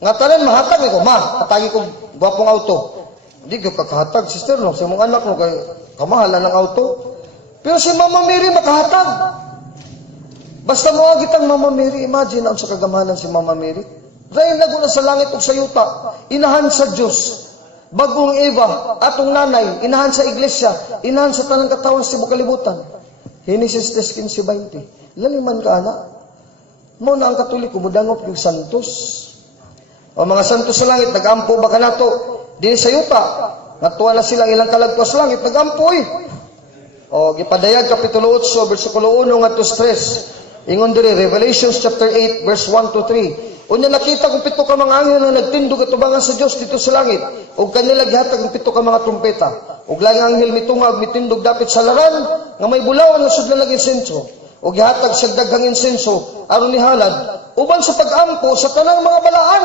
Nga tanan mahatag ko, ma, hatagi ko gwapong auto. Hindi ka kakahatag, sister, no? Sa mong anak, no? Kay kamahalan ng auto. Pero si Mama Mary makahatag. Basta mo agitang Mama Mary, imagine ang sa kagamahalan si Mama Mary. Dahil naguna sa langit o sa yuta, inahan sa Diyos. Bagong Eva, atong nanay, inahan sa iglesia, inahan sa tanang katawan sa bukalibutan. Genesis 15:20. Laliman ka, anak. Mo na ang Katoliko, mudangop yung santos. O mga santos sa langit, nag-ampo ba ka na to? Di sa yuta, natuwa na silang ilang kalagpas sa langit, nag-ampo eh. O, gipadayag, Kapitulo 8, versikulo 1, nga to 3. Ingon diri, Revelation chapter 8, verse 1 to 3. Unya nakita kong 7 ka mga anghel na nagtindog at tubangan sa Diyos dito sa langit. O kanila gihatag ng 7 ka mga trumpeta. O lang anghel mitungag, mitindog dapit sa laran, nga may bulawan na sudlan ng insenso. O gihatag sa daghang insenso, aron ni halad, uban sa pag-ampo sa tanang mga balaan.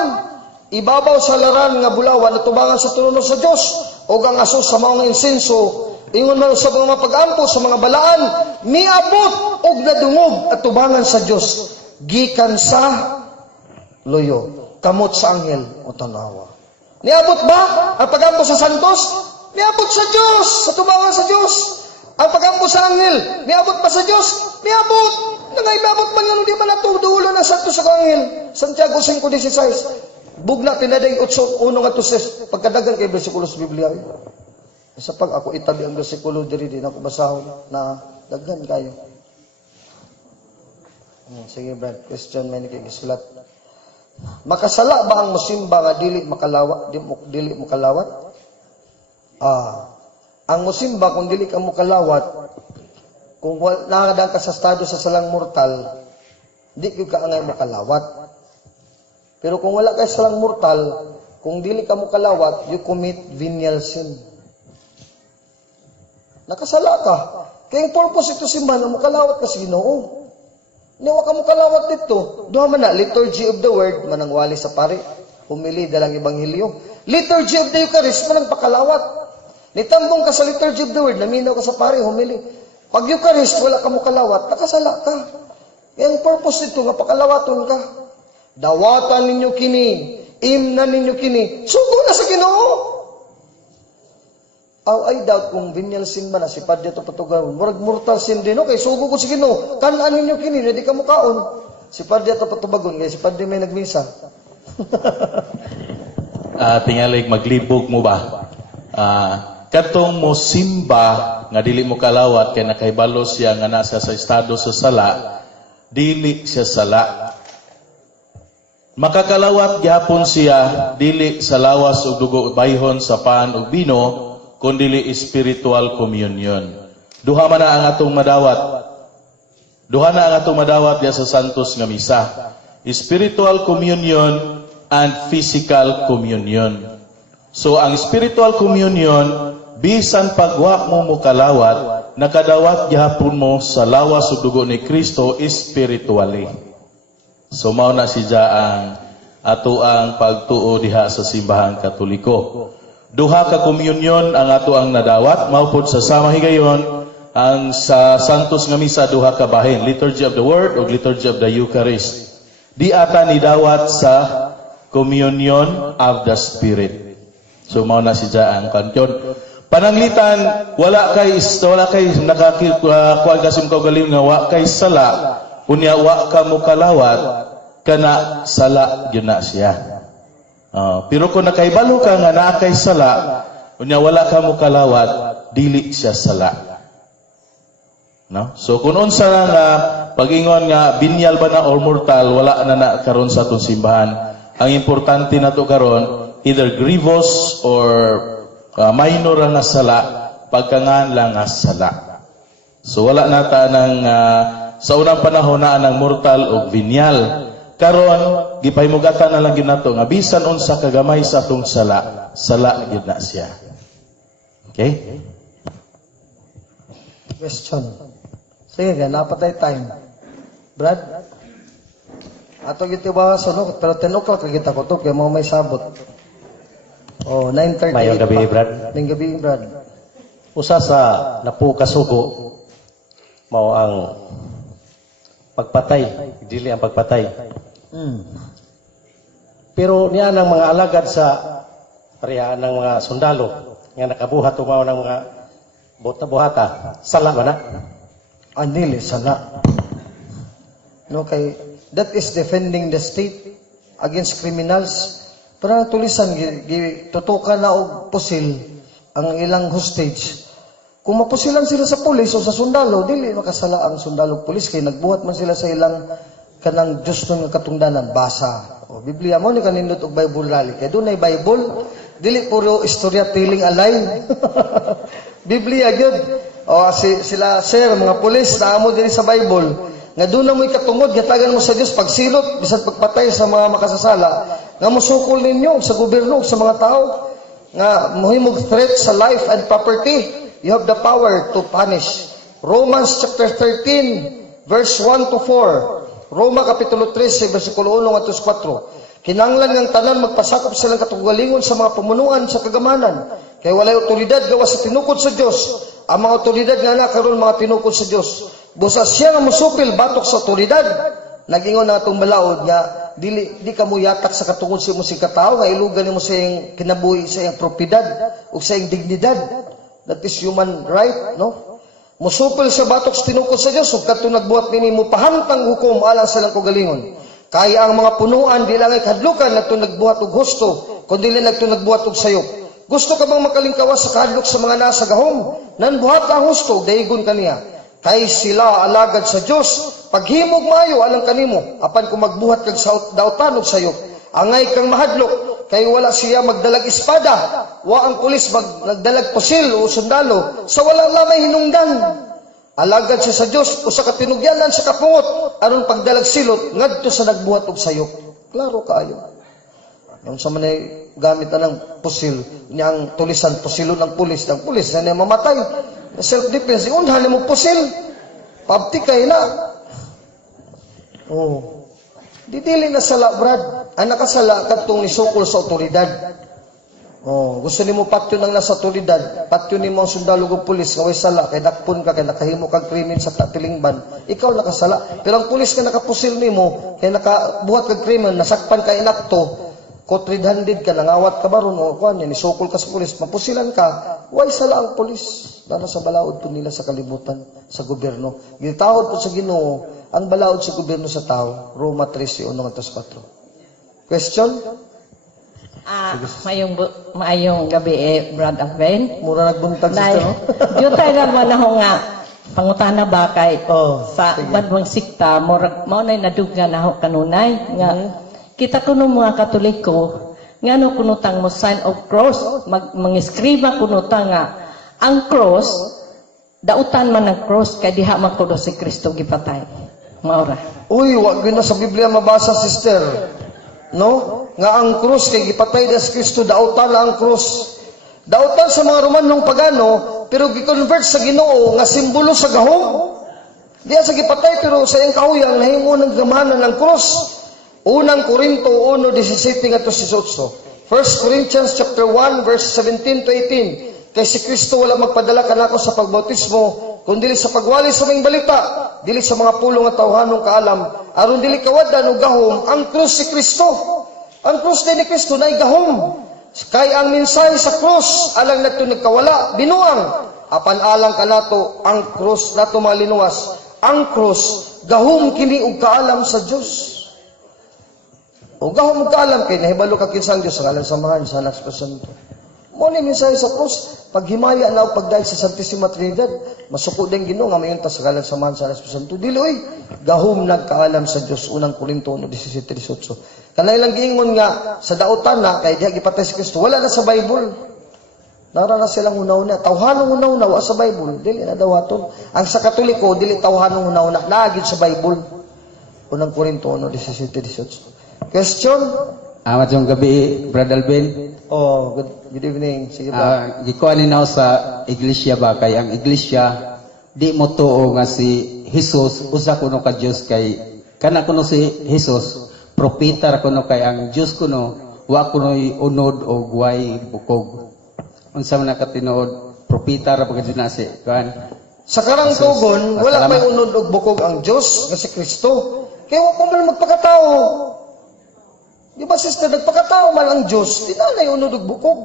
Ibabaw sa laran nga bulawan na tubangan sa trono sa Diyos. O ang aso sa mga insenso, ingon man sa mga pag-ampo sa mga balaan, miabot og nadungog at tubangan sa Diyos. Gikan sa loyo, kamot sa anghel o tanawa. Niabot ba ang pag-ampo sa santos? Niabot sa Diyos, sa tubangan sa Diyos. Ang pag-ampo sa anghel, niabot ba sa Diyos? Niabot. Nangayabot man yan, hindi man natudulo ng santos sa anghel. Santiago 5:16. Bugna pinaday 8:1 nga to 6. Pagkadagan kay bersikulo sa Biblia. Sa pag ako itabi ang bersikulo diri din ako basahon na daghan kayo. Sige, Brad. Question man kay gisulat. Makasala ba ang musimba nga dili makalawat? Ang musimba kung dili ka makalawat, kung nakadang ka sa estado sa salang mortal, di ka angay makalawat. Pero kung wala ka sa salang mortal, kung dili ka makalawat, you commit venial sin. Nakasala ka. Kaya yung purpose ito simba na makalawat ka sa Ginoo. Niwa ka mo kalawat dito. Duha man na, liturgy of the word, manangwali sa pare. Humili dalang ebanghelyo. Liturgy of the Eucharist, manang pakalawat. Nitambong ka sa liturgy of the word, naminaw ka sa pare, humili. Pag Eucharist, wala ka mo kalawat, nakasala ka. Yung purpose nito, nga pakalawaton ka. Dawatan ninyo kini, imnan ninyo kini, sugo na sa Ginoo. I doubt kung venial sin ba na si Padre ito patugaron. Murag mortal sin din, okay, sugo ko si Ginoo. Kanan ninyo kini, hindi ka mukaon. Si Padre ito patubagon, kaya si Padre may nagmisa. Tingalig, maglibog mo ba? Katong mo simba, nga dili mo kalawat, kaya nakaibalo siya nga nasa sa estado sa sala, dili siya sala. Makakalawat gyapon siya, dili sa lawas o dugo bayhon sa paan o bino, kundili spiritual communion. Duha man na ang atong madawat. Duha na ang atong madawat diya sa Santos nga misa. Spiritual communion and physical communion. So ang spiritual communion, bisan pagwa mo mukalawat, nakadawat gyapon mo sa lawas ug dugo ni Kristo spiritually. So mao na siya ang ato ang pagtuo diha sa simbahang Katoliko. Duha ka komunyon ang ato ang nadawat, maupod sa sama higayon, ang sa Santos nga misa duha ka bahin, Liturgy of the Word o Liturgy of the Eucharist. Di ata nidawat sa Communion of the Spirit. So mao na siya ang kantyon. Pananglitan, wala kay nakakuha kasim kaugaling nga wa kay sala, unya wa ka mukalawat, kana sala gyud na siya. Pero kung nakaibalo ka nga naa kay sala, unya wala ka mo kalawat, dili siya sala. No? So kung unsa nga pag-ingon nga binyal ba na or mortal, wala na karon sa atong simbahan. Ang importante nato karon, either grievous or minor nga sala, pagkangan lang nga sala. So wala na ta nang sa unang panahon na ng mortal o binyal. Karon gipahimugatan na lang gyud nato nga bisan unsa kagamay sa atong sala, sala gyud na siya. Okay? Question. Sige, napatay time. Brad? Ato gito ba sunod, pero 10 o'clock kita ko to, kaya mo may sabot. 9:30. Mayong gabi, Brad. Mayong gabi, Brad. Usa sa napukasugo mao ang pagpatay, dili ang pagpatay. Pero niya ng mga alagad sa pareha ng mga sundalo nga nakabuhat umaw ng mga buhata, sala ba na? Anili sana. No, kay that is defending the state against criminals. Pero tulisan tutukan na og pusil ang ilang hostage. Kung mapusilan sila sa pulis o sa sundalo, dili makasala ang sundalo pulis kay nagbuhat man sila sa ilang kanang Diyos nga katungdanan, basa. O Biblia mo ni kanindot og Bible rally. Kay dunay Bible, dili puro istorya telling alay. Biblia gyud. O sila sir mga pulis naamo diri sa Bible. Nga doon na mo'y katungod, gatagan mo sa Diyos, pagsilot, bisan pagpatay sa mga makasasala, nga musukol ninyo sa gobyerno, sa mga tao, nga muhimog threat sa life and property, you have the power to punish. Romans chapter 13, verse 1 to 4. Roma kapitulo 13, versikulo 1 at 4. Kinanglan ng tanan magpasakop silang katunggalingon sa mga pamunuan sa kagamanan, kay walay otoridad gawa sa tinukod sa Diyos. Ang mga otoridad nga na karon mga tinukod sa Diyos. Busa siya nga musupil batok sa otoridad. Nagingon na itong balaod nga di ka mo yatak sa katungod sa imong katao nga ilugan nimo sa iyang kinabuhi, sa iyang propiedad o sa iyang dignidad. That is human right, no? Musupil siya batok sa tinukod sa Dios ug kadto nagbuhat nini mo pahantang hukom alang sa ilang kaugalingon. Kaya ang mga punuan di lang ay kadlukan nagto nagbuhat og husto kundi dili nagto nagbuhat og sayop. Gusto ka bang makalingkawas sa kadlok sa mga nasa gahom? Nan buhat ang husto dayigon kaniya. Kay sila alagad sa Dios, paghimog maayo alang kanimo, apan kung magbuhat kag dautan og sayop, angay kang mahadlok, kay wala siya magdalag espada, wa ang pulis nagdalag pusil o sundalo, sa wala lamay hinungdan. Alagad siya sa Dios, o sa katinugyanan sa kapungot, aron pagdalag silot, ngadto sa nagbuhat og sayop. Klaro kaayo. Yung sa manay gamit na ng pusil, niyang tulisan, pusilo ng pulis na niya mamatay. Self-defense, unhan mo pusil. Pabtikay na. Oh. Didili na sala, Brad. Ang nakasala, katong nisukol sa otoridad. Oh, gusto nimo patyo nang nasa otoridad, patyo nimo ang sundalo o pulis, kaway sala, kay dakpon ka, kay nakahimo kang krimen sa tilingban. Ikaw nakasala. Pero ang pulis ka nakapusil nimo, kay nakabuhat kag krimen, nasakpan ka inakto, caught red-handed ka, nangawat ka baron, o kuan, nisukol ka sa pulis, mapusilan ka, way sala ang pulis. Dahil sa balaod po nila sa kalibutan, sa gobyerno. Ginitawad po sa Ginoo, ang balaod sa gobyerno sa tao, Roma 13, 1-4. Question? Maayong gabi Brad Alvin. Mura nagbuntag sa ito. Diyo tayo naman ako nga, pangutana ba kay sa sige. banwang sikta, mo na nadugga na ako kanunay, nga kita kuno mga Katoliko, nga no kunutang mo sign of cross, mangiskriba kunutang nga, ang cross, dautan man ang cross, kay diha man kuno si Kristo gipatay. Maura. Uy, wag na sa Biblia mabasa, sister. No? Nga ang krus, kay gipatay na si Kristo, dautan ang krus. Dautan sa mga Romanong pagano, pero gi-convert sa Ginoo, nga simbolo sa gahom. Diya sa gipatay, pero sa iyang kahuyang, nahimo ng gamanan ng krus. Unang Korinto 1:17 at 18. 1 Corinthians chapter 1, verse 17 to 18. Kay si Kristo wala magpadala kanako sa pagbautismo, kundi sa pagwali sa mga balita, dili sa mga pulong at tawhanong kaalam, aron dili kawadan og gahom ang krus si Kristo. Ang krus ni Kristo nay gahom. Kay ang mensahe sa krus alang nato nagkawala, binuang. Apan alang kanato ang krus nato malinuwas. Ang krus gahom kini og kaalam sa Dios. O gahom og kaalam kay nahibalo ka kinsang Dios sa ngalan samahan sa Anak sa Santo. Mo ni mensahe sa krus, paghimaya na og pagdayeg sa Santissima Trinidad, masuko din Ginoo nga mayon ta sa ngalan samahan sa Anak sa Santo. Dili oy, gahom nagkaalam sa Dios. Unang Korinto 1:17-18. Kanay lang giingon nga sa dautan na kay diha gipatay si Kristo, wala na sa Bible. Nara na silang una-una, tawhanong una-una wa sa Bible, dili na dawaton. Ang sa Katoliko dili tawhanong una-una, naagid sa Bible. Unang Korinto 1:17-18. Question? Amat yung gabi, Brad Alvin. Oh, good evening. Sige ba? Gikuha ninaw sa iglesia ba kay ang iglesia di mo tuo nga si Jesus usa kuno ka Dios kay kana kuno si Jesus propeta ra kuno kay ang Dios kuno wa kuno unod o guway bukog. Unsa man nakatinuod propeta ra pagka na si kan. Sa karang tugon, wala may unod og bukog ang Dios nga si Kristo. Kaya wa pa man magpakatao. Di ba, sister, nagpakatao man ang Diyos, di na unod og bukog.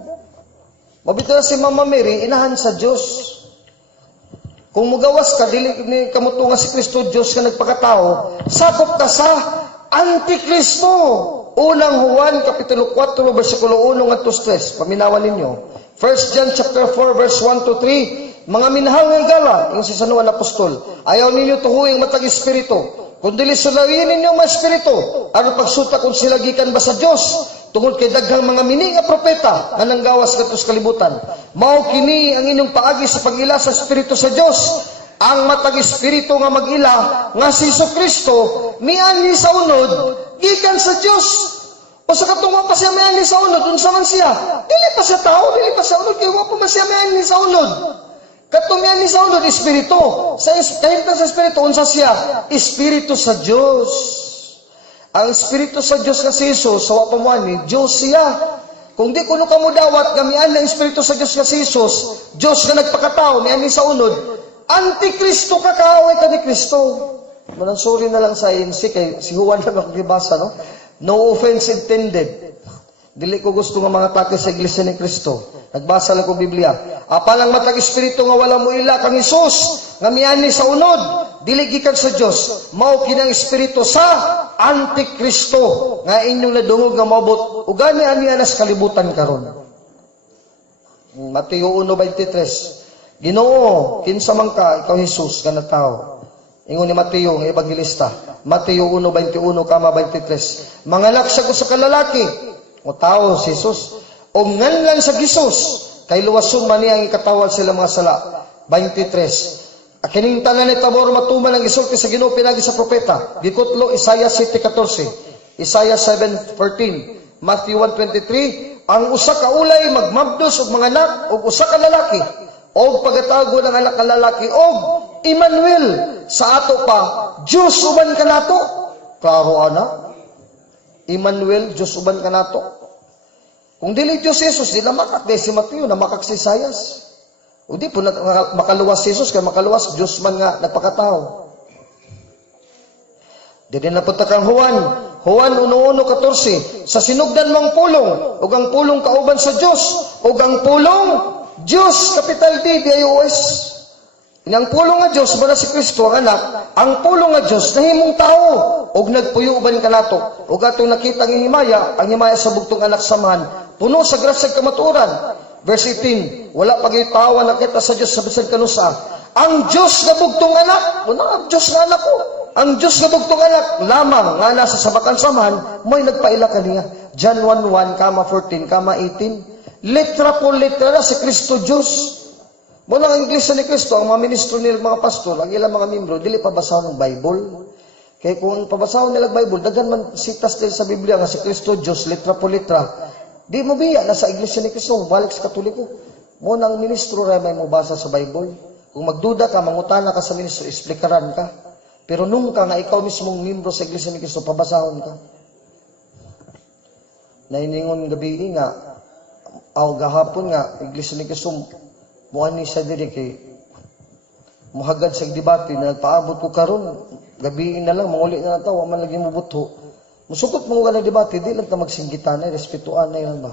Mabito na si Mama Mary, inahan sa Diyos. Kung mugawas ka, dili ni kamuto nga si Kristo Diyos ka nagpakatao, sakop ka sa Antikristo. Unang Juan, Kapitulo 4, versikulo 1 at 3. Paminawan ninyo. 1 John chapter 4, verse 1 to 3. Mga minahal ng gala, yung si San Juan Apostol, ayaw ninyo tuhuing matag espiritu, kundi sulawin ninyo mga espiritu, aron pagsuta kung sila gikan ba sa Diyos, tungod kay daghang mga mini nga propeta nga nanggawas katos kalibutan. Mao kini ang inyong paagi sa pag-ila sa espiritu sa Dios. Ang matag espiritu nga mag-ila nga si Jesucristo miani sa unod gikan sa Dios. O sa katungo pa siya miani sa unod, unsa man siya? Dili pa siya tao, dili pa siya unod, kay wa pa man siya miani sa unod. Katong miani sa unod espiritu. Sa kahit sa espiritu unsa siya? Espiritu sa Dios. Ang Espiritu sa Diyos nga si Jesus, sa wapamani, Diyos siya. Kung di kuno ka mo dawat, gamian ng Espiritu sa Diyos nga si Jesus, Diyos nga nagpakatao, miyan sa unod, Antikristo ka, kaaway ka ni Kristo. Manansuri na lang sa INC, kay si Juan na makikibasa, no? No offense intended. Dili ko gusto nga mga tate sa Iglesia ni Kristo. Nagbasa lang ko Biblia. Apalang matag Espiritu nga wala mo ila kang Jesus, nga miyan sa unod, dili gikan sa Dios, mao kinang espiritu sa Antikristo nga inyong nadungog nga maabot ug gani aniya nas kalibutan karon. Mateo 1:23. Ginoo, kinsa man ka ikaw Jesus nga tao. Ingon ni Mateo nga ebanghelista. Mateo 1:21 kama 23. Manganak siya ko sa kalalaki, o tao si Jesus, o nganlan sa Jesus, kay luwason man niya ang ikatawal sila mga sala. 23. Akining tanan ni tabor matuman ang gisulti sa Ginoo pinagi sa propeta. Gikutlo Isaiah 7:14, Isaiah 7:14, Matthew 1:23, ang usa ka ulay magmabdos og mga anak og usa ka lalaki, og pagatago ng anak ka lalaki og Emmanuel sa ato pa Dios uban kanato. Klaro ana? Emmanuel Dios uban kanato. Kung dili Dios Jesus, di na makak si Matthew, na makak si Isaias. O di po makaluwas si Jesus, kaya makaluwas, Diyos man nga nagpakatao. Di din napunta kang Juan 1:14, sa sinugdan mong pulong, o ang pulong kauban sa Diyos, o ang pulong Diyos, capital D, D-I-O-S. Ang pulong nga Diyos, para si Kristo ang anak, ang pulong nga Diyos, nahimong tao, o nagpuyuban ka nato, o gatong nakita ang himaya sa bugtong anak samahan, puno sa grasya kamaturan. Verse 18, wala pagitawa nakita sa Diyos sa bisan kanusa. Ang Diyos nga bugtong anak, ang Diyos nga anak ko. Ang Diyos nga bugtong anak, lamang nga nasa sabakan samahan, mo'y nagpaila kaniya. John 1:1, 14, 18. Letra po letra na si Kristo Diyos. Muna ang Iglesia ni Kristo, ang mga ministro nila, mga pastor, ang ilang mga membro, dili pabasahon ng Bible. Kaya kung pabasahon nila Bible, daghan man sitas nila sa Biblia nga si Kristo Diyos, letra po letra. Di mo biya na sa Iglesia ni Kristo, balik sa Katoliko. Muna ang ministro ray may mabasa sa Bible. Kung magduda ka, mangutana ka sa ministro, explikaran ka. Pero nung ka nga ikaw mismong membro sa Iglesia ni Kristo, pabasahon ka. Nainingon gabi nga, gahapon nga, Iglesia ni Kristo, muani sa diri kay muhagad sa debate na nagpaabot ko karon, gabi na lang, manguli na natawa, man lagi mo buto. Musukot mo ka ng debate, di lang ta magsinggitan na, respetuan na yun ba?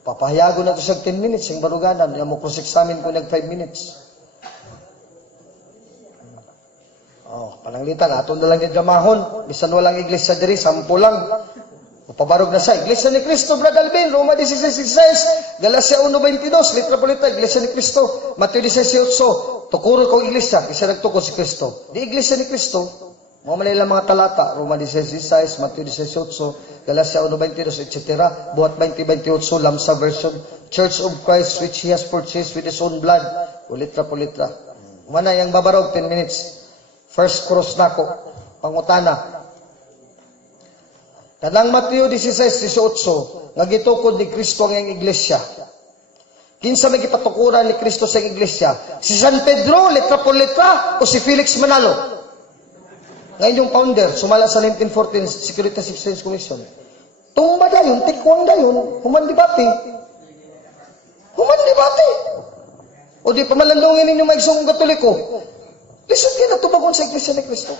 Papahayago na ito sa 10 minutes, yung baruganan, yung mo cross-examine ko nag 5 minutes. Pananglitan, ato na lang yung gamahon, bisan walang iglesia diri, 10 lang. Pabarog na sa Iglesia ni Cristo, Brad Alvin, Roma 16:16, Galacia 1:22, litra po litra, Iglesia ni Cristo, Mateo 16:8, tukuro ko iglesia, isa nagtukod si Cristo. Di Iglesia ni Cristo, mga manila mga talata, Roma 16:16, Mateo 16:8, Galacia 1:22, etc. Buhat 20:28, Lamsa version, Church of Christ which He has purchased with His own blood, ulitra po litra. Mana yung babarog, 10 minutes. First cross na ko, pangutana. Kanang Mateo 16:18, nga gitukod ni Kristo ang iglesia. Kinsa may gipatukuran ni Kristo sa iglesia? Si San Pedro, letra por letra, o si Felix Manalo? Ngayon yung founder, sumala sa 1914 Security Exchange Commission. Tumba dayon, tikwang dayon, human debate. Human debate. O di pamalandungin ninyo maigsong Katoliko. Lisod kayo na tubagon sa iglesia ni Kristo.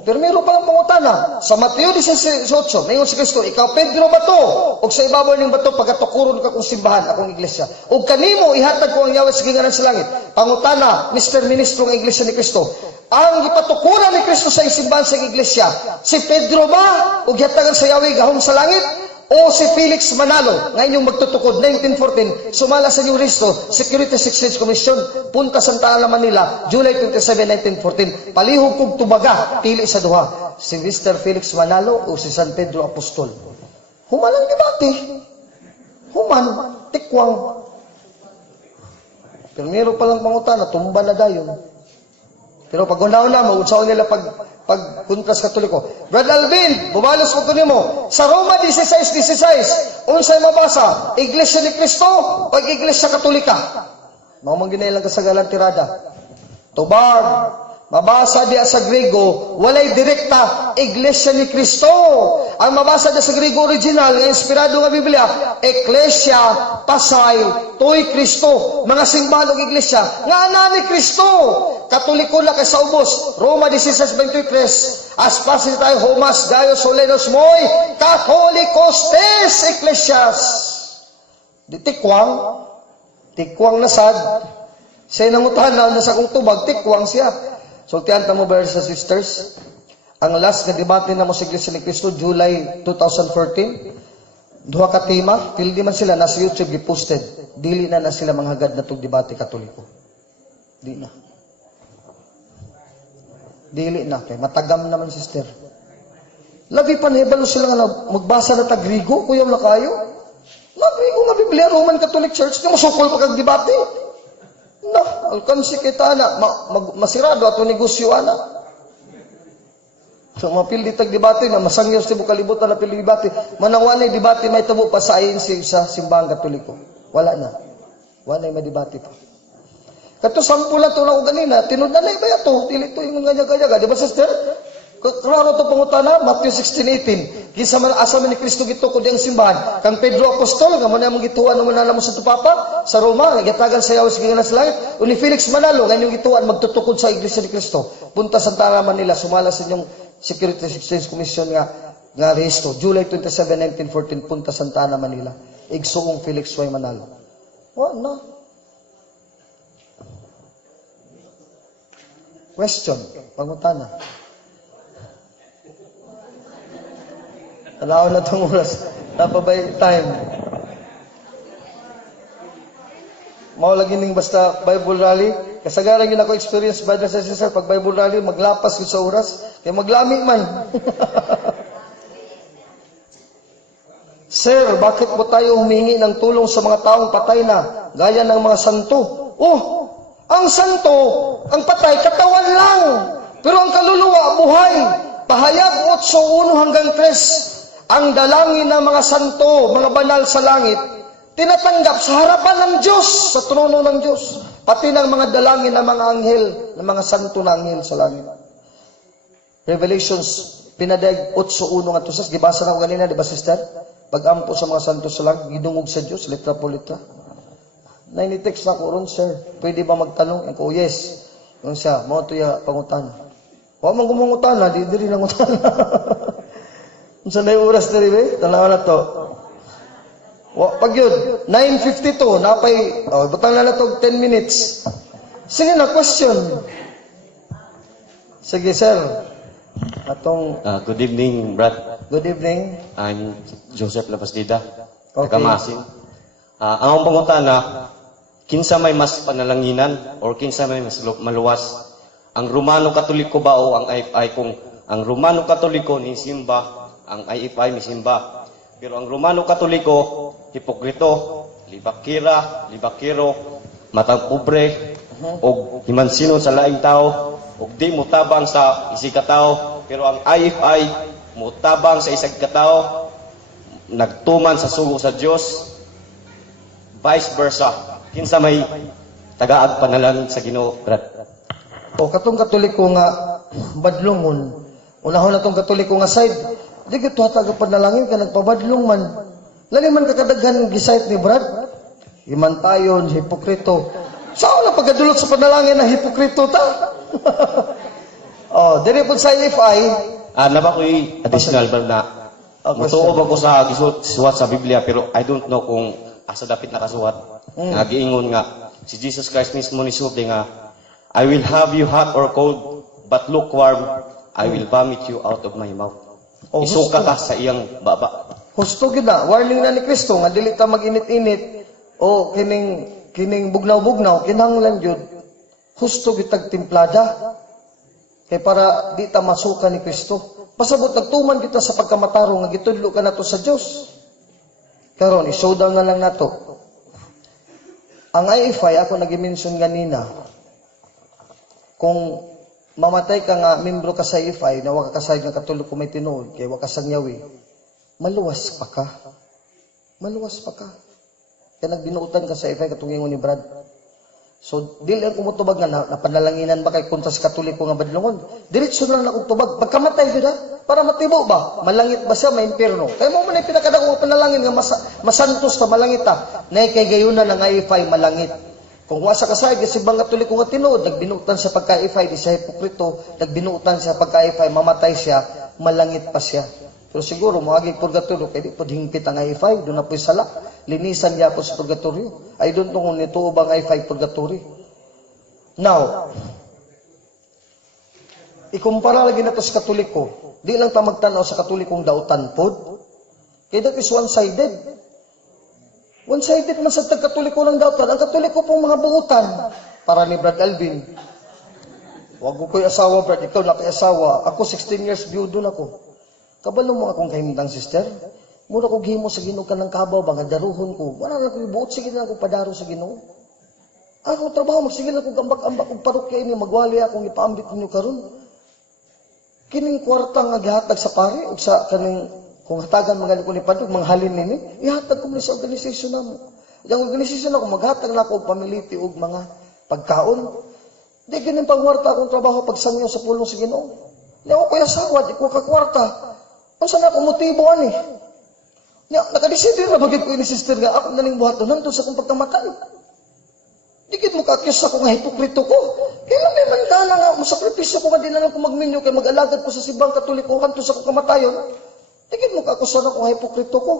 Pero meron palang pangutana. Sa Mateo 16:8, mayon si Kristo, ikaw Pedro ba to? O sa ibabaw ng bato, pagkatukuron ka kung simbahan, akong iglesia. O kanimo, ihatag ko ang yawa sa ginganan sa langit. Pangutana, Mr. Ministro ng iglesia ni Kristo. Ang ipatukuran ni Kristo sa simbahan sa iglesia, si Pedro ba? O gihatagan sa yawi, gahong sa langit? O si Felix Manalo, ngayon yung magtutukod, 1914, sumala sa New Risto, Security Exchange Commission, Punta Santa Ana, Manila, July 27, 1914. Palihog kong tubaga, pili sa duha. Si Mr. Felix Manalo o si San Pedro Apostol. Human ang debate. Human, tikwang. Pero meron palang pangutana, tumba na dayon. Pero pag una-una, mautsaw nila pag kontras katoliko. Brad Alvin, bumalos mo ko nimo. Sa Roma 16:16, unsay mabasa? Iglesia ni Kristo o Iglesia Katolika? Mamang ginailang kasagalan tirada. Tubag, mabasa diya sa Grego, walay direkta, Iglesia ni Kristo. Ang mabasa diya sa Grego original, ng inspirado nga Biblia, Ecclesia, Pasay, Toy Kristo. Mga simbahan ng Iglesia, nga ana ni Kristo. Katoliko na kay sa ubos, Roma 16:23, as pasin tayo, Homas, Gaius, Solenos, Moy, Catholicostes, Ecclesias. Di tikwang nasad. Siya nangutahan na sa kong tubag, tikwang siya. So, tiyanta mo ba sa sisters? Ang last na debate na mo sa Iglesia ni Cristo, July 2014, duha ka tema, pildi man sila, nasa YouTube, giposted. Dili na sila manghagad na itong debate katoliko. Di na. Dili na, kay matagam naman, sister. Labi pa na, ibalo sila nga magbasa na tagrigo, kuyaw na kayo. Magrigo nga Biblia, Roman Catholic Church, na masukol pa kag debate. Na, alkansi kita na, masirado ato negosyo ana. So, mapildi tag debate na, masangyo sa kalibutan na pildi debate. Manawanay debate, may tabo pa sa ayin sa simbahang katoliko. Wala na. Wala na may debate pa. Kato sampulan to na ko ganina, tinunanay ba yato? Dili to yung ganyaga-yaga. Di ba, sister? Klaro to pangutana, Matthew 16:18. Kisa man asa man ni Kristo gitukod ang simbahan. Kang Pedro Apostol, nga man ang gituan mo na mo sa tupapa, sa Roma, gitagan sa yawas ginganan sa langit. O ni Felix Manalo, nga yung gituan magtutukod sa Iglesia ni Kristo. Punta Santa Ana, Manila, sumala sa inyong Security Exchange Commission nga rehisto. July 27, 1914, Punta Santa Ana, Manila. Igsuong Felix Y. Manalo. Wala. Question, pangutana. Alaw na itong oras. Napabay time. Maulagi ning basta Bible rally. Kasagaran yun ako experience ba na sa sister, pag Bible rally, maglapas yun sa oras. Kaya maglami man. Sir, bakit po tayo humingi ng tulong sa mga taong patay na, gaya ng mga santo? Oh, ang santo, ang patay, katawan lang. Pero ang kaluluwa, buhay. Pahayag 8:1 hanggang 3. Ang dalangin ng mga santo, mga banal sa langit, tinatanggap sa harapan ng Diyos, sa trono ng Diyos. Pati ng mga dalangin ng mga anghel, ng mga santo na anghel sa langit. Revelations, pinadayag 8:1 nga tusas. Gibasa na ko ganina, di ba, sister? Pag-ampo sa mga santo sa langit, gidungog sa Diyos, letra po letra. Nainitext na ko ron, sir. Pwede ba magtanong? Ako, yes. Yung siya, mga ito yung pangutana. Huwag mong gumangutana, di rin ang utana. Kung saan na yung oras na rin, eh? Tanawa na to. Pag yun, 9:52, napay, butang na to 10 minutes. Sige na, question. Sige, sir. Atong, Good evening, Brad. good evening. I'm Joseph Lapasdida, Okay. Kamasin. Ang pangutana, kinsa may mas panalanginan or kinsa may mas maluwas? Ang Romano Katoliko ba o ang IFI? Kung ang Romano Katoliko ni simba, ang IFI ni simba. Pero ang Romano Katoliko, hipokrito, libakiro, matang pobre, o himansino sa laing tao, o di mutabang sa isig katao. Pero ang IFI, mutabang sa isig katao, nagtuman sa sugo sa Dios, vice versa. Kinsa may tagaag panalangin sa Ginoo, Brad. O katong katoliko nga badlongon. Unahon na tong katoliko nga side, di ka tuhatag panalangin ka nagpabadlong man. Lagi man kakadaghan gisayt ni Brad. Imantayon, hipokrito. Saan na pagkadulot sa panalangin na hipokrito ta? Oh, diri po sa LFI, Naba ko'y additional ba na mutuo ba ko sa gisuwat sa Biblia pero I don't know kung asa dapit nakasuwat. Nga giingon nga si Jesus Christ mismo ni sulti nga I will have you hot or cold but lukewarm I will vomit you out of my mouth. Oh, Isuka ka sa iyang baba. husto gyud na, warning na ni Kristo nga dili ta mag-init-init o kining bugnaw-bugnaw kinahanglan gyud husto gyud tag timplada. Kay para di ta masuka ni Kristo. Pasabot nagtuman kita sa pagkamatarong nga gitudlo ka nato sa Dios. Karon i-showdown na lang nato. Ang IFI ako nagi-mention ganina. Kung mamatay ka nga membro ka sa IFI na wa ka kasayod nga katulog ko may tinuod kay wa ka sangyawi. Maluwas pa ka. Maluwas pa ka. Kaya nagbinuutan ka sa IFI katong ingon ni Brad. So, dili ang kumutubag nga napanalanginan ba kay kontra sa Katoliko nga badlongon. Diretso na lang akong tubag. Pagkamatay yun para matibo ba? Malangit ba siya? May impyerno. Kaya mo man ay pinakadako nga panalangin nga masantos ta malangit ta. Nay kay gayunan ng IFI malangit. Kung wasa kasay kasi bang Katoliko nga tinuod, nagbinuutan siya pagka-IFI, di siya hipokrito, nagbinuutan siya pagka-IFI, mamatay siya, malangit pa siya. Pero siguro, mahaging purgatorio, kaya di po hingpit ang IFI, doon na po'y sala. Linisan niya po sa purgatorio. I don't know kung ito bang IFI purgatorio. Now, ikumpara lagi na to sa Katoliko. Di lang ta magtanaw sa Katolikong dautan pod. Kaya that is one-sided. One-sided man sa Katoliko ng dautan. Ang Katoliko pong mga buutan. Para ni Brad Alvin. Huwag ko ko'y asawa, Brad. Ikaw naki-asawa. Ako 16 years viewed doon ako. Kabalo mo akong kahimtang sister. Mura ko gihimo sa Ginoo ka ng kabaw ba nga daruhon ko. Wala na ko buot sige na ako padaro sa Ginoo. Ako trabaho magsige na ko gambak-ambak og parokya ini magwali akong ipaambit ninyo karon. Kining kwarta nga gihatag sa pare ug sa kaning kung hatagan mga ko ni padug mga halin nini, ihatag ko sa organisasyon namo. Yang organisasyon ako maghatag na ako og pamiliti og mga pagkaon. Di ganin pangwarta akong trabaho pagsangyaw sa pulong sa Ginoo. Di ako kaya sawad, di ko kakwarta. Unsa na ako motibo ani? Nya nakadesidir na bagid ko ini sister nga ako naning buhaton nandun sa akong pagkamatay. Dikit mo ka-accuse ako nga hipokrito ko. Kaya may mandala nga masakripisyo ko nga di na lang ko magminyo kay mag-alagad ko sa simbang Katoliko hanto sa akong kamatayon. Dikit mo ka-accuse ako nga hipokrito ko.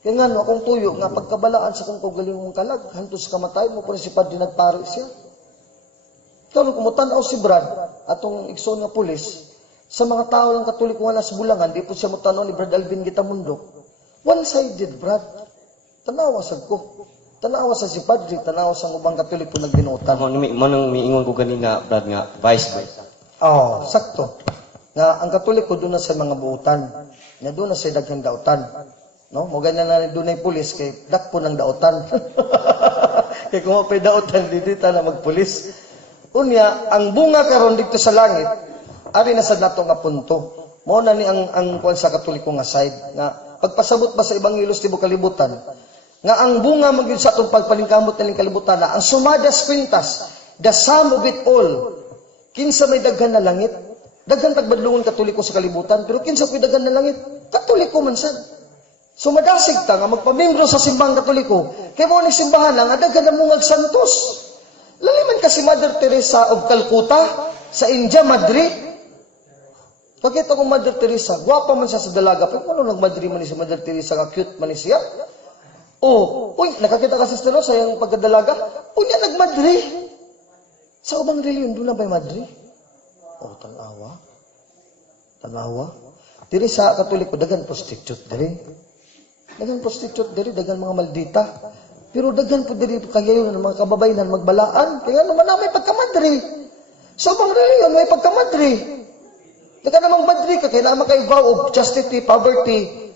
Kaya nga no, akong tuyo nga pagkabalaan sa akong kaugalingong kalag hanto sa kamatayon mo prinsipal din nagpari siya. Karon kumutan-aw si Brad atong igsoon nga pulis. Sa mga tao ng Katoliko nga nasa Bulangan, di po siya mutanaw ni Brad Alvin Gitamundok. One-sided, Brad. Tanawa sa ko. Tanawa sa si Padre, tanawa sa ubang Katoliko nagbinutan. Manang miingon ko ganina, Brad, nga vice versa. Oh, sakto. Nga ang Katoliko doon na sa mga buutan. Nga doon na sa daghang dautan. No? Mo ganyan na doon ay pulis kay dakpo ng dautan. Kaya kung mapay dautan, dito na magpulis. Unya, ang bunga karon dito sa langit, ari na sa nato nga punto. Mao na ni ang kuan sa Katoliko nga side nga pagpasabot ba sa ebanghelyo sa tibuok kalibutan nga ang bunga magyud sa atong pagpalingkamot ng kalibutan na ang sumadas kwintas, the sum of it all. Kinsa may daghan na langit, daghan tagbadlungon Katoliko sa kalibutan, pero kinsa may daghan na langit, Katoliko man sad. Sumadasig ta nga magpamembro sa simbang Katoliko, kay mo ni simbahan nga daghan na mungag santos. Laliman ka si Mother Teresa of Calcutta sa India, Madrid. Pagkita ko Mother Teresa, gwapa man siya sa dalaga, pero ano nag-Madrid man si Mother Teresa, nga cute man siya. Uy, nakakita ka sister sa yung pagkadalaga, niya nag-Madrid. Sa ubang reliyon, doon na ba'y Madrid? Tanawa. Tanawa. Diri sa Katoliko, dagan prostitute diri. Dagan prostitute diri, dagan mga maldita. Pero dagan po diri kagayon ng mga kababayan magbalaan. Kaya naman na may pagka-Madrid. Sa ubang reliyon, may pagka-Madrid. Dagan namang Madrid ka, kaya naman kay vow of chastity, poverty,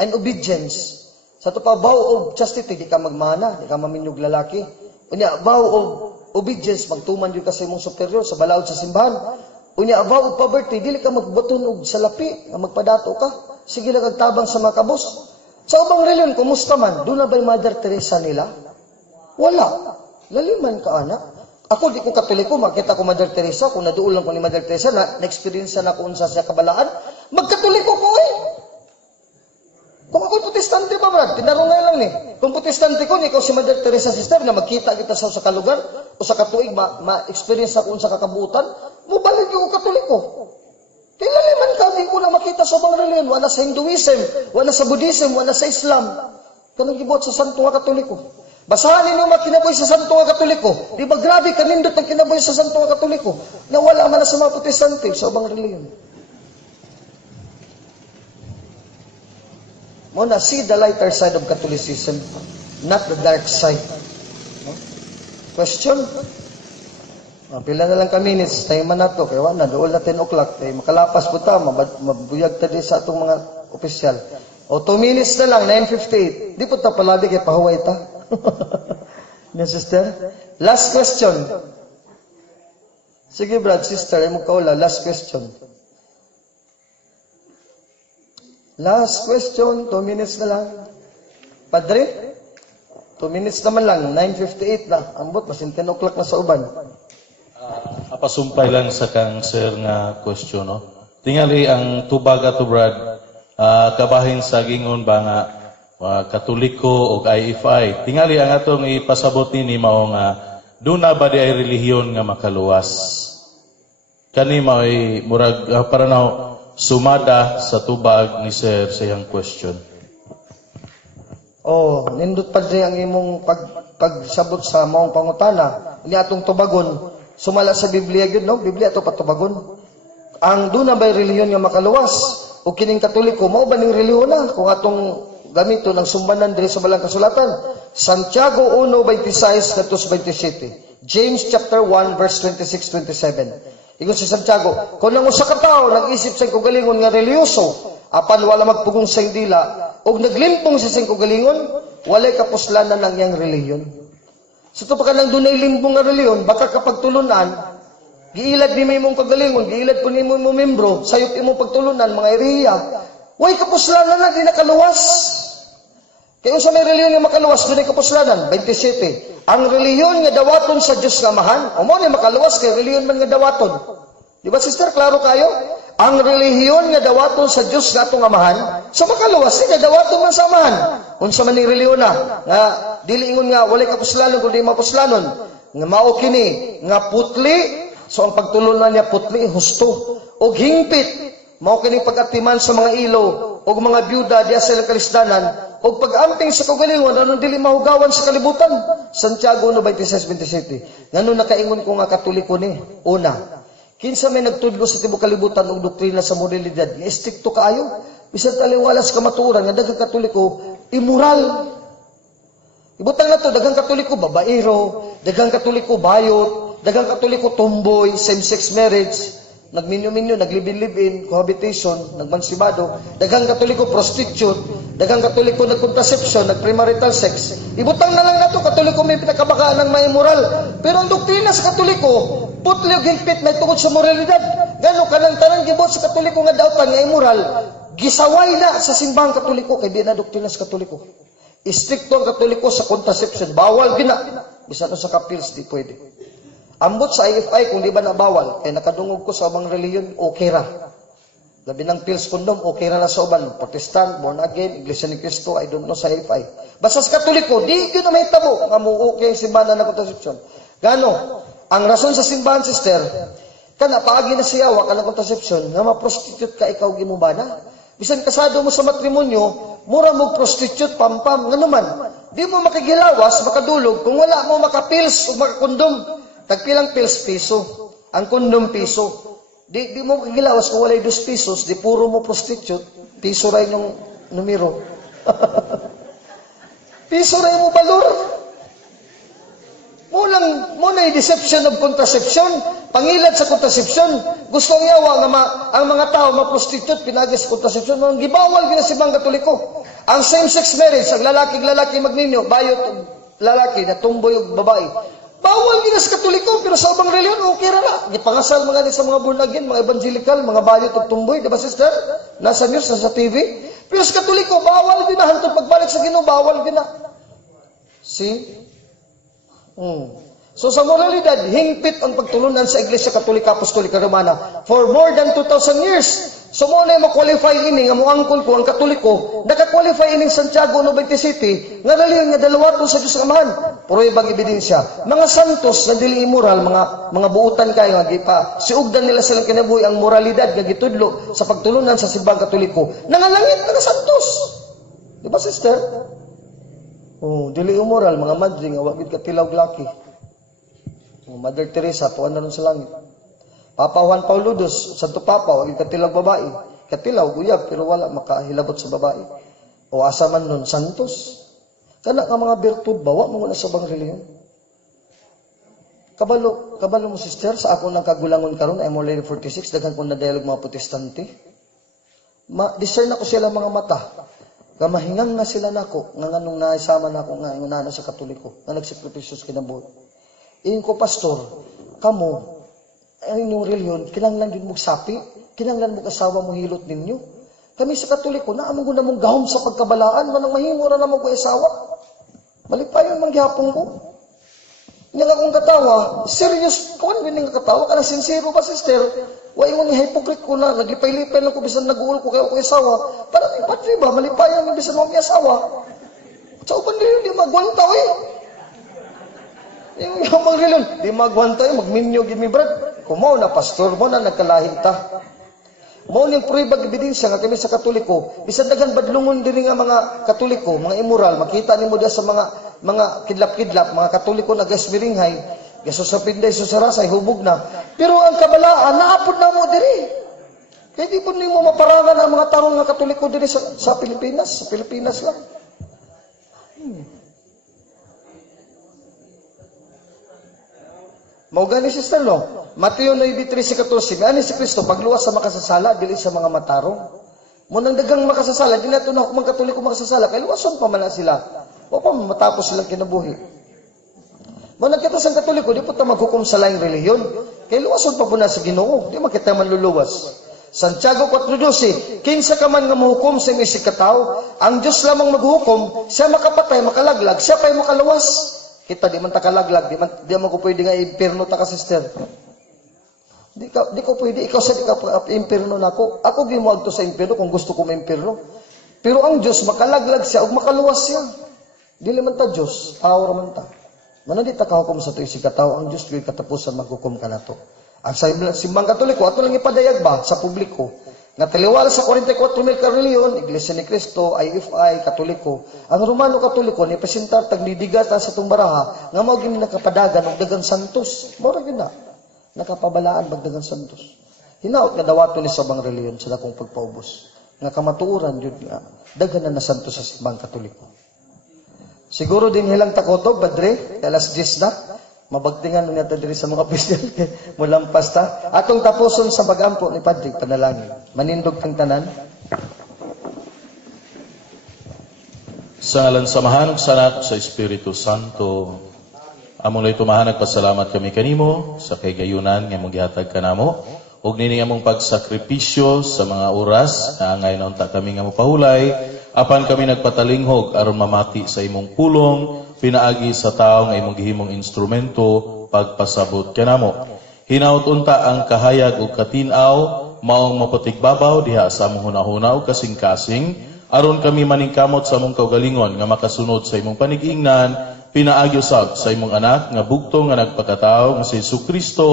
and obedience. Sa ito pa, vow of chastity, di ka magmana, di ka maminyog lalaki. Unya, vow of obedience, magtuman yun kasi mong superior sa balaod sa simbahan. Unya, vow of poverty, dili ka magbutunog sa lapi, magpadato ka. Sige lang kagtabang sa mga kabos. Sa ubang reliyon, kumusta man? Doon na ba'y Mother Teresa nila? Wala. Laliman ka, anak. Ako, di ko Katoliko, makita ko Mother Teresa, kung naduol lang ko ni Mother Teresa, na-experience na kung sa siya kabalaan, magkatoliko ko eh. Kung ako'y protestante pa, Brad, tinarungay lang ni. Kung protestante ko, ikaw si Mother Teresa sister, na magkita kita sa kalugar, o sa katuig, ma-experience ako sa kakabutan, Mubalik yung Katoliko. Kilala man ka, di ko na makita sa mga reliyon. Wala sa Hinduism, wala sa Buddhism, wala sa Islam. Kanang gibuhat sa Santo nga Katoliko. Basahan ninyo mga kinabuhi sa Santo nga Katoliko. Di ba grabe, kanindot ang kinabuhi sa Santo nga Katoliko. Na wala man na sa mga Protestante, sa mga reliyon. Muna, see the lighter side of Catholicism, not the dark side. No? Question? Pila na lang ka minutes, tayo man na to, kaya wala, doon na 10 o'clock, tayo makalapas po ta, mabuyag ta di sa atong mga opisyal. O 2 minutes na lang, 9:58. Di po ta palabi kay pahuway ta. Niya, sister? Last question. Sige, brad, sister, ay mo kaula, last question. Last question, 2 minutes na lang. Padre? 2 minutes naman lang, 9:58 na. Ambot, masin 10 o'clock na sa uban. Apasumpay lang sa kang sir nga question, no? Tingali ang tubag ato brad, kabahin sa gingon ba nga Katoliko o IFI. Tingali ang atong ipasabot ni mao nga duna ba di ay relihiyon nga makaluwas. Kani may murag para na sumada sa tubag ni sir sa iyang question. Oh, nindot pa ang imong pagsabot sa maong pangutana. Ini atong tubagon. Sumala sa Biblia gyud, no? Biblia to patubagon. Ang duna bay relihiyon nga makaluwas o kining Katoliko mao ba ning relihiyon na kung atong gamito ng sumbanan diri sa balang kasulatan. Santiago 1:26 katus 27. James chapter 1 verse 26-27. Ingon si Santiago, kung lang usa ka tawo nag-isip sa kagalingon nga reliyoso, apan wala magpugong sa dila og naglimpong sa kagalingon, walay kapuslanan ang iyang relihiyon. So ito pa ka nang dunay limbong nga reliyon, baka kapag tulunan, giilad ni may mong kagalingon, giilad po ni mo membro, sayop imong pagtulunan, mga iriya, way kapuslanan na, di nakaluwas. Kaya sa may reliyon nga makaluwas, dunay kapuslanan, 27. Ang reliyon nga dawaton sa Diyos nga amahan, o mo na makaluwas, kay reliyon man nga dawaton. Di ba sister, klaro kayo? Ang relihiyon nga dawaton sa Diyos nga atong amahan, sa makaluwas, nga dawaton man sa amahan. Unsa man ning relihiyon na, nga dili ingon nga walay kapuslanon kundi mapuslanon, nga mao kini nga putli, so ang pagtulunan niya putli husto, og hingpit, mao kini pag-atiman sa mga ilo, og mga byuda diya sa kalisdanan, og pag-amping sa kagalingon aron dili mahugawan sa kalibutan. Santiago 1:26-27. Ngano nakaingon ko nga Katoliko ni? Una, kinsa may nagtudlo sa tibuok kalibutan og doktrina sa moralidad, ni istrikto kaayo, bisan taliwalas ka matuoran nga daghang Katoliko immoral. Ibutang na to, daghang Katoliko babaero, daghang Katoliko bayot, daghang Katoliko tomboy, same-sex marriage, nagminyo-minyo, naglibin-libin, cohabitation, nagmansibado, daghang Katoliko prostitute, daghang Katoliko nagcontraception, nagpremarital sex. Ibutang na lang na to, Katoliko may pinakabakaan ng may immoral. Pero ang doktrina sa Katoliko, putli og higpit may tungod sa moralidad. Gano ka nang tanang gibot sa Katoliko nga dautan nga immoral, gisaway na sa simbahang Katoliko kay di na doktrina sa Katoliko. Istrikto ang Katoliko sa contraception, bawal gina. Bisan sa kapils di pwede. Ambot sa IFI kung di ba na bawal, kay nakadungog ko sa mga reliyon, okay ra. Labi ng pills kondom, okay ra na sa uban. Protestant, born again, Iglesia ni Cristo, I don't know sa IFI. Basta sa Katoliko, di yun na may tabo nga mo okay ang simbahan na contraception. Gano? Ang rason sa simbahan, sister, kana paagi na siyawa ka ng contraception, nga ma-prostitute ka ikaw gimubana. Bisan kasado mo sa matrimonyo, mura mo prostitute, pampam, nga naman. Di mo makigilawas, makadulog, kung wala mo makapils o makakondom. Tagpilang pills, piso. Ang kondom, piso. Di mo makigilawas kung walay 2 pesos, di puro mo prostitute, piso rin yung numero. Piso rin mo balor. Muna yung deception of contraception, pangilad sa contraception. Gusto ang yawa nga ang mga tao ma-prostitute, pinagis sa contraception, mga gibawal ginasibang Katoliko. Ang same-sex marriage, ang lalaki magninyo, bayot og lalaki, na tumboy og babae. Bawal ginas Katoliko, pero sa ubang reliyon, okay ra na. Gipangasal mga sa mga born again, mga evangelical, mga bayot og tumboy, di ba sister? Nasa news, nasa TV. Pero sa Katoliko, bawal din na. Hantod pagbalik sa Ginoo, bawal din na. See? So sa moralidad, hingpit ang pagtulunan sa Iglesia Katolika Apostolika Romana for more than 2,000 years. So mo na ma-qualify ini nga mo angkol ko ang Katoliko, naka-qualify ining Santiago 97 nga dali nga dalawa to sa Dios Amahan. Pruebang ebidensya. Mga santos nga dili immoral, mga buutan kayo nga gipa siugdan nila silang kinabuhi ang moralidad nga gitudlo sa pagtulunan sa simbang Katoliko. Nangalangit nga santos. Di ba, sister? Oh, dili immoral mga madre nga wa gid katilaw laki. Oh, Mother Teresa tuan na ron sa langit. Papa Juan Paulo II, Santo Papa, wag katilaw babae. Katilaw, guyab, pero wala makahilabot sa babae. O asa man nun, santos. Kana nga mga bertud, bawa mo na sa bang reliyon. Kabalo mo sister, sa ako nang kagulangon karon ay Molay 46, daghan ko na dialog mga protestante. Discern ako sila mga mata. Nga mahingang nga sila nako, nga nganong naisama nako nga ingunana sa Katoliko, nga nagsakripisyo sa kinabuhi. Iyon ko, pastor, kamo, ang inyong reliyon, kinanglan din mong sapi, kinanglan mong asawa mong hilot ninyo. Kami sa Katoliko, naamang ko na mong gahom sa pagkabalaan, manang mahimura na mong asawa. Malipayon mang gihapon ko. Nga akong katawa, serious, kawan din nga katawa, ka na sincero ba, sister? Wa ingon ni hypocrite ko na, naglipay-lipay lang ko, bisan nag-uul ko kayo ko asawa. Parang yung patri ba, malipayon yung bisan mo ang asawa. Sa upan din, di magwantaw eh. Yung mga reliyon, di magwantaw eh, magminyo, gimi brad. Kumaw na pastor mo na nagkalahi ta. Mao ning pruebag ebidensya nga kami sa Katoliko, bisan daghan badlungon diri nga mga Katoliko, mga immoral, makita nimo dia sa mga kidlap-kidlap, mga Katoliko na gasmiringhay, gasusapinday susarasay hubog na. Pero ang kabalaan naapod na mo diri. Kaya di po nimo maparangan ang mga tarong nga Katoliko diri sa Pilipinas, lang. Maugani sister no, Mateo 9:13-14, ani si Kristo pagluwas sa makasasala dili sa mga matarong. Mo nang dagang makasasala dili nato na mga Katoliko makasasala kay luwason pa man na sila. O pa matapos silang kinabuhi. Mo nagkita sa Katoliko di po ta maghukom sa laing relihiyon. Kay luwason pa po na sa Ginoo, di makita man luluwas. Santiago 4:12, kinsa ka man nga mohukom sa isig katawo, ang Dios lamang maghukom, siya makapatay, makalaglag, siya pa'y makaluwas. Kita di man ta kalaglag, di man ko pwede nga impierno ta ka sister. Di ko pwede, ikaw sa di ka impierno nako. Ako gimuag to sa impierno kung gusto ko ma-impierno. Pero ang Dios makalaglag siya ug makaluwas siya. Dili man ta Dios, tao ra man ta. Mano di ta kahukom sa tuig katawo, ang Dios gyud katapusan maghukom kanato. Ang simbang Katoliko ato lang ipadayag ba sa publiko nga taliwala sa 44,000 ka reliyon, Iglesia ni Cristo, IFI, Katoliko. Ang Romano Katoliko ni presentar taglidigat sa itong baraha nga mao gini nakapadagan og dagang santos. Mao ra gyud na. Nakapabalaan bag dagang santos. Hinaot nga dawaton ni sa bang reliyon sa dakong pagpaubos. Nga kamatuoran jud nga daghan na santos sa simbang Katoliko. Siguro din hilang takoto, Padre, alas 10 na. Mabagtingan niya diri sa mga opisyal mulampas ta. Atong tapuson sa bagampo ni Padre panalangin. Manindog ang tanan. Sa ngalan samahan sa anak sa Espiritu Santo. Among lay tumahan nagpasalamat kami kanimo sa kaygayunan nga mong gihatag kanamo ug nini among pagsakripisyo sa mga oras na angay na unta kami nga mopahulay apan kami nagpatalinghog aron mamati sa imong pulong pinaagi sa tao nga imong gihimong instrumento pagpasabot kanamo. Hinaut unta ang kahayag ug katinaw maong maputigbabaw diha sa among hunahuna ug kasing-kasing aron kami maningkamot sa among kaugalingon nga makasunod sa imong panigingnan pinaagi usab sa imong anak nga bugtong nga nagpakatao nga si Jesucristo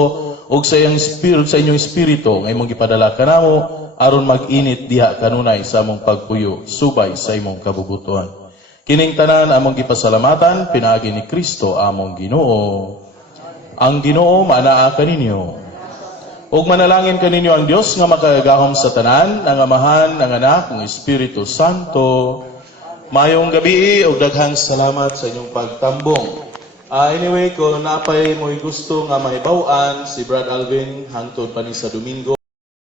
ug sa iyang spirit sa inyong espiritu nga imong gipadala kanamo aron mag-init diha kanunay sa among pagpuyo subay sa imong kabubuton. Kining tanan among gipasalamatan pinaagi ni Kristo among Ginoo. Ang Ginoo manaa kaninyo. Ug manalangin kaninyo ang Dios nga makagahom sa tanan, ang Amahan, ang Anak, ang Espiritu Santo. Mayong gabi ug daghang salamat sa inyong pagtambong. Anyway, kung napay mo'y gusto nga mahibaw-an si Brad Alvin hangtod pa ni sa Domingo